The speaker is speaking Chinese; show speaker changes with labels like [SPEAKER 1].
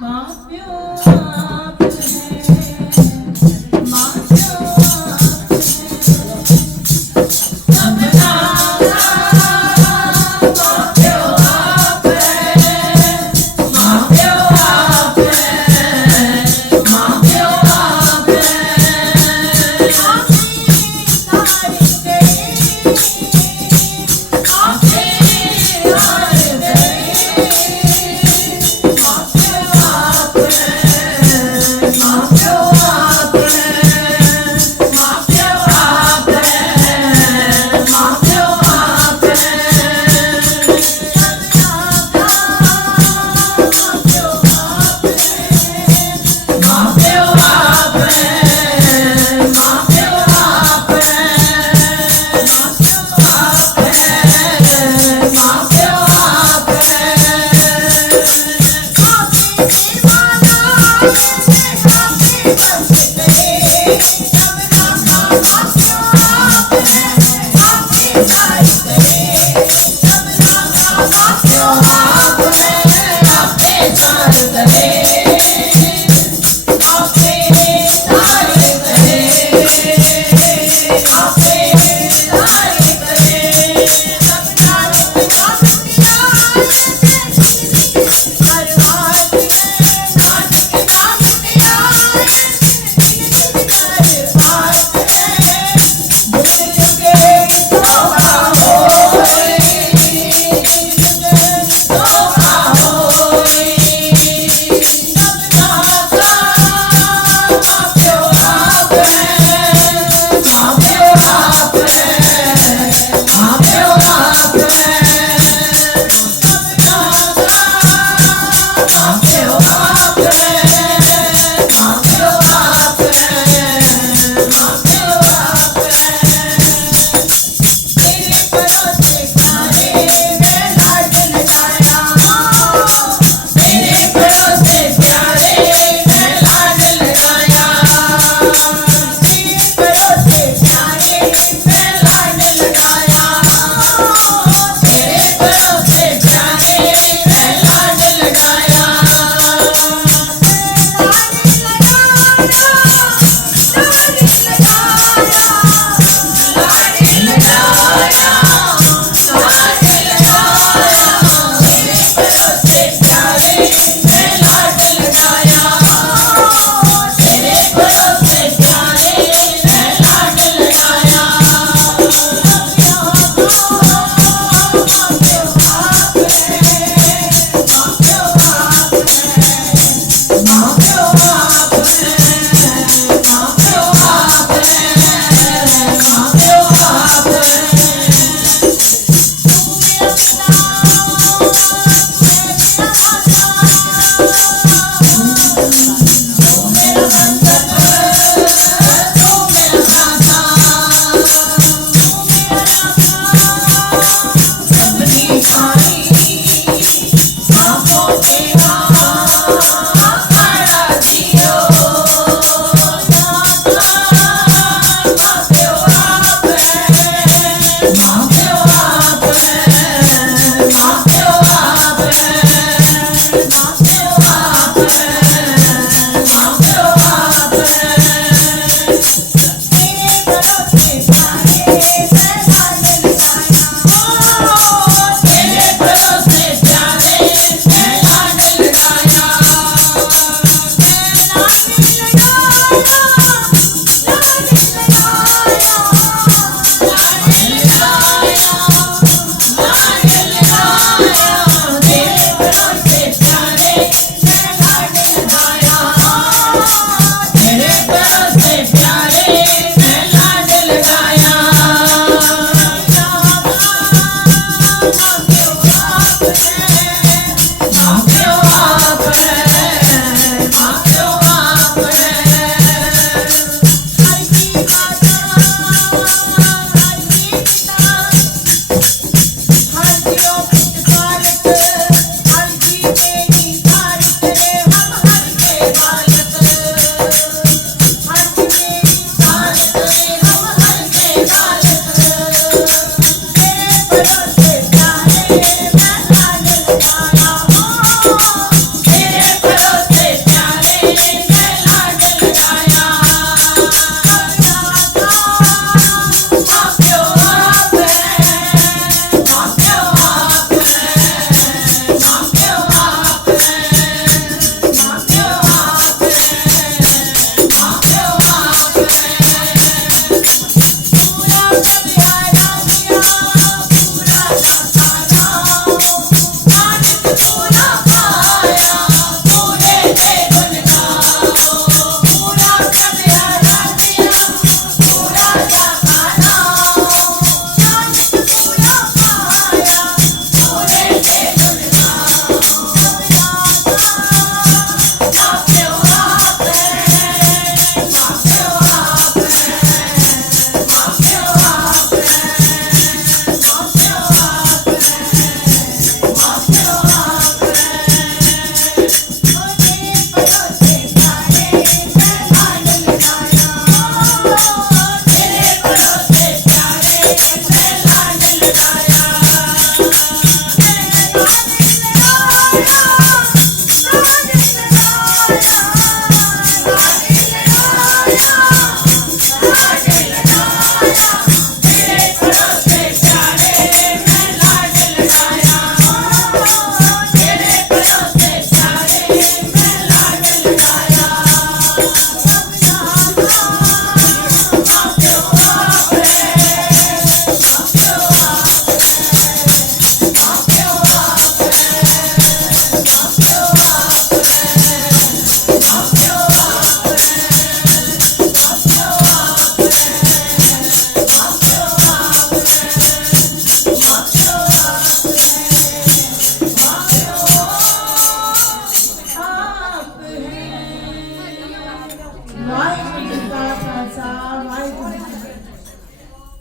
[SPEAKER 1] 没有。